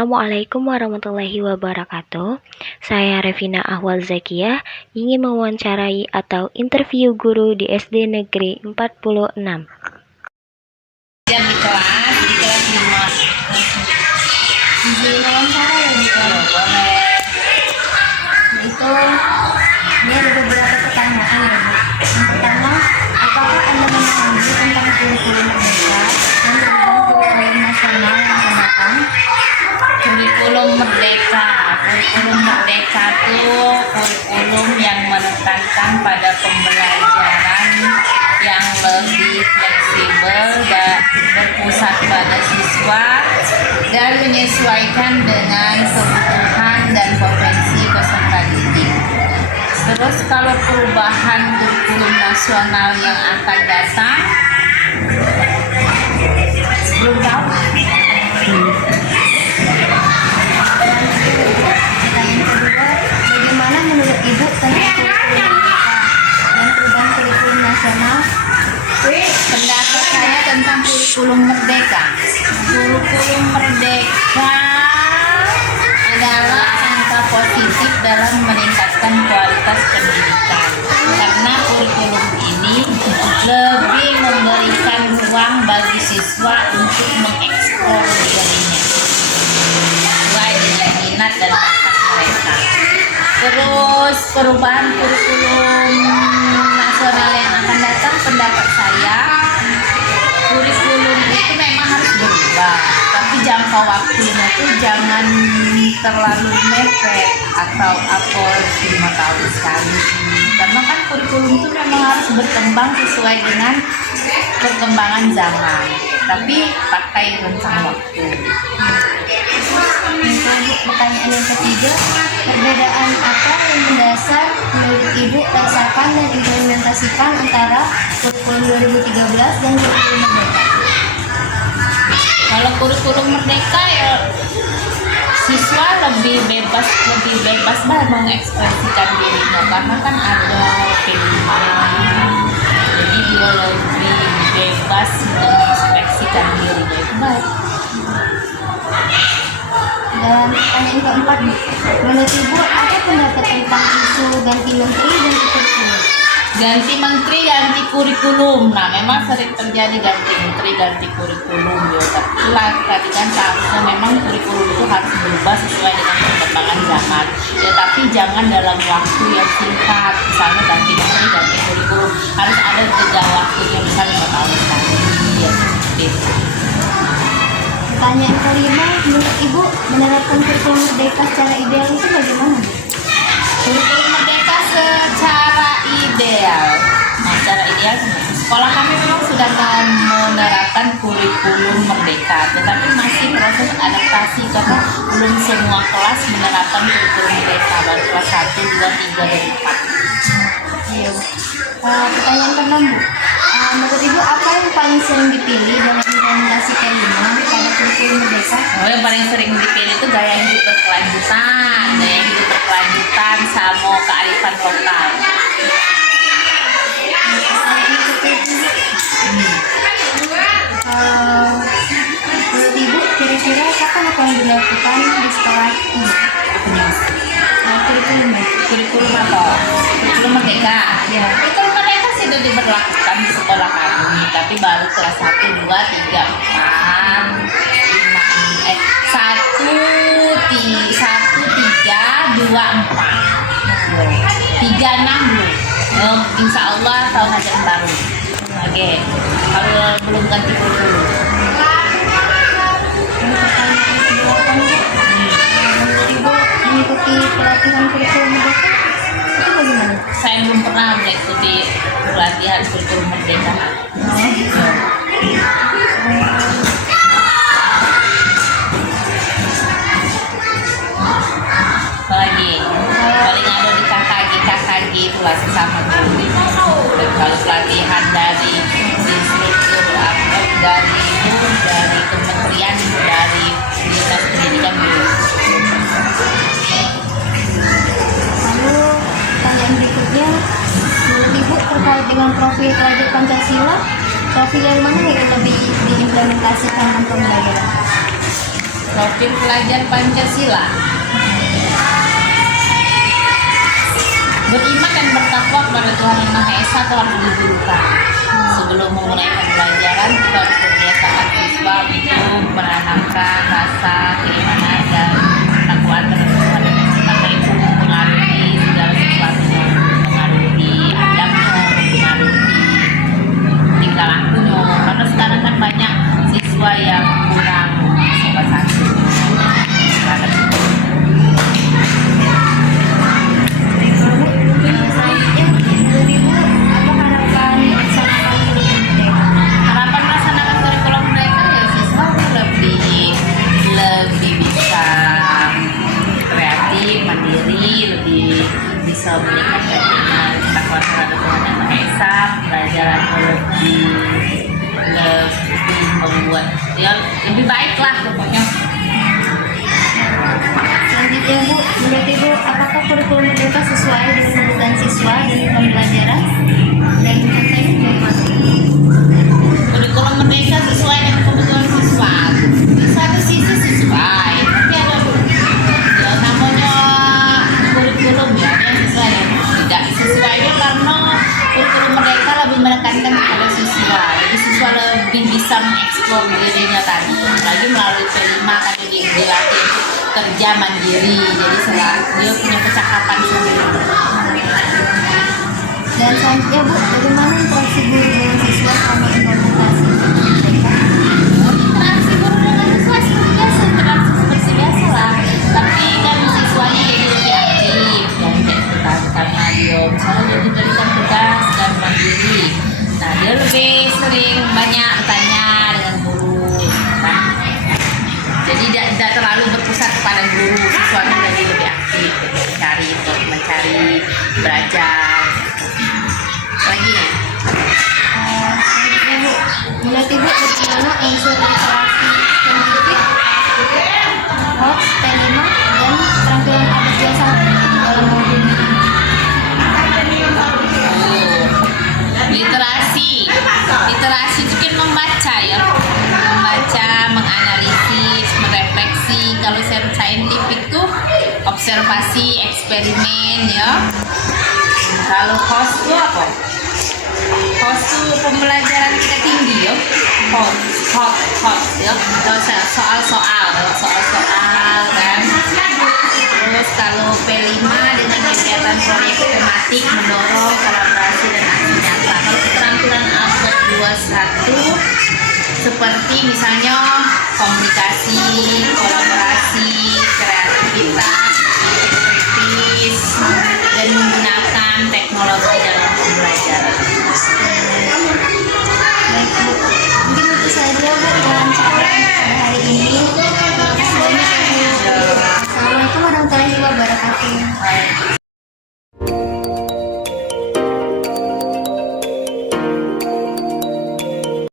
Assalamualaikum warahmatullahi wabarakatuh. Saya Revina Ahwal Zakia, ingin mewawancarai atau interview guru di SD Negeri 46. Jam di kelas 5. Izin wawancara ya Bu? Boleh. Itu ini ada beberapa pertanyaan ya Bu. Yang pertama, apakah Anda memahami tentang kurikulum merdeka dan program kurikulum nasional yang akan datang? Kurikulum merdeka itu kurikulum yang menekankan pada pembelajaran yang lebih fleksibel dan berpusat pada siswa dan menyesuaikan dengan kebutuhan dan potensi peserta didik. Terus kalau perubahan kurikulum nasional yang akan datang, belum tahu. Pertanyaan kedua, bagaimana menurut Ibu tentang kurikulum merdeka dan perubahan kurikulum nasional? Pendapat saya tentang kurikulum merdeka. Kurikulum merdeka adalah angka positif dalam meningkatkan kualitas pendidikan. Karena kurikulum ini lebih memberikan ruang bagi siswa untuk mengeksplor dirinya sesuai dengan minat dan bakat mereka. Terus perubahan kurikulum nasional yang akan datang, pendapat saya kurikulum itu memang harus berubah, tapi jangka waktunya itu jangan terlalu mepet atau 5 tahun sekali, karena kan kurikulum itu memang harus berkembang sesuai dengan perkembangan zaman, tapi pakai rentang waktu. Untuk pertanyaan yang ketiga, perbedaan apa yang mendasar menurut Ibu rasakan dan implementasikan antara kurikulum 2013 dan kurikulum merdeka? Kalau kurikulum merdeka ya siswa lebih bebas banget mengekspresikan dirinya, karena kan ada pilihan, jadi dia lebih bebas mengekspresikan dirinya, itu baik. Dan pertanyaan keempat, menurut Ibu apa pendapat tentang isu ganti menteri dan kurikulum? Ganti menteri, ganti kurikulum. Nah, memang sering terjadi ganti menteri, ganti kurikulum ya. Tapi itulah tadi kan seharusnya memang kurikulum itu harus berubah sesuai dengan perkembangan zaman. Ya, tapi jangan dalam waktu yang singkat. Misalnya ganti menteri, ganti kurikulum, harus ada jeda waktunya, misalnya 5 tahun sekali. Ya, seperti itu. Pertanyaan kelima, menurut Ibu menerapkan kurikulum merdeka secara ideal itu bagaimana, Bu? Kurikulum merdeka secara ideal. Nah, secara ideal sekolah kami memang sudah menerapkan kurikulum merdeka, tetapi masih proses adaptasi karena belum semua kelas menerapkan kurikulum merdeka, baru kelas 1, 2, 3, dan 4. Iya, Bu. Pertanyaan keenam, Bu. Menurut Ibu apa yang paling sering dipilih dalam implementasi kelima pada kurikulum merdeka? Yang paling sering dipilih itu gaya hidup berkelanjutan sama kearifan lokal. Pertanyaan ketujuh, menurut Ibu kira-kira kapan akan dilakukan di sekolah ini? Kurikulumnya? Kurikulum apa? Kurikulum merdeka. Ya. Kurikulum merdeka sudah diberlakukan di sekolah kami, tapi baru kelas 1, 2, 3, 4, 5, 1, 3, 2, 4, 3, 6 belum. Insya Allah tahun ajaran baru. Oke, kalau belum ganti kurikulum. Pertanyaan ke-8, Bu. Menurut Ibu mengikuti pelatihan kurikulum merdeka itu bagaimana? Saya belum pernah mengikuti pelatihan kurikulum merdeka. Apalagi paling ada di KKG itulah sesama guru. Dan kalau pelatihan dari instruktur dari kementerian, dari dinas pendidikan belum. Lalu pertanyaan berikutnya, menurut Ibu terkait dengan profil pelajar Pancasila, profil yang mana yang lebih diimplementasikan dalam pembelajaran? Profil pelajar Pancasila. Beriman dan bertakwa kepada Tuhan Yang Maha Esa telah digurukan. Sebelum memulai pembelajaran, kita harus membiasakan siswa untuk menanamkan rasa keimanan dan ketakwaan terhadap Tuhan. Karena itu mengaruhi segala sesuatu, mengaruhi adabnya, mengaruhi tingkah lakunya. Karena sekarang kan banyak siswa yang kurang sopan santun. Harapan melaksanakan kurikulum mereka ya siswa lebih bisa kreatif, mandiri, lebih bisa meningkatkan iman ketakwaan terhadap Tuhan Yang Maha Esa, pelajaran lebih membuat ya lebih baik lah pokoknya. Selanjutnya Bu, menurut Ibu, apakah kurikulum merdeka sesuai dengan kebutuhan siswa dan pembelajaran? Dan contohnya bagaimana? Kurikulum merdeka sesuai dengan kebutuhan siswa. Di satu sisi sesuai, tapi ada ya namanya kurikulum ya yang sesuai dan tidak sesuai itu karena kurikulum merdeka lebih menekankan kepada siswa. Jadi siswa lebih bisa mengeksplor dirinya tadi, apalagi melalui P5 kan dilatih kerja mandiri. Jadi dia punya percakapan sendiri. Dan selanjutnya Bu, bagaimana interaksi guru dengan siswa selama implementasi merdeka? Interaksi guru dengan siswa seperti biasa, interaksi seperti biasa lah. Tapi kan siswanya jadi lebih aktif, karena dia misalnya dia diberikan tugas dan mandiri. Nah dia lebih sering banyak bertanya dengan guru, kan? Jadi tidak terlalu berpusat kepada guru, siswanya jadi lebih aktif, mencari, belajar. Lagi ya? Selanjutnya Bu, menurut Ibu bagaimana unsur literasi saintifik, hoax, P5, dan keterampilan adat biasa dalam modul ini? Literasi itu kan membaca ya, membaca, menganalisis, merefleksi. Kalau saintifik itu observasi, eksperimen ya. Kalau host itu apa? Host itu pembelajaran kita tinggi ya. Host ya. Soal-soal kan. Terus kalau P5 dengan kegiatan proyek tematik mendorong kolaborasi dan aksi nyata. Kalau keterampilan abad 21 seperti misalnya komunikasi, kolaborasi, kreativitas,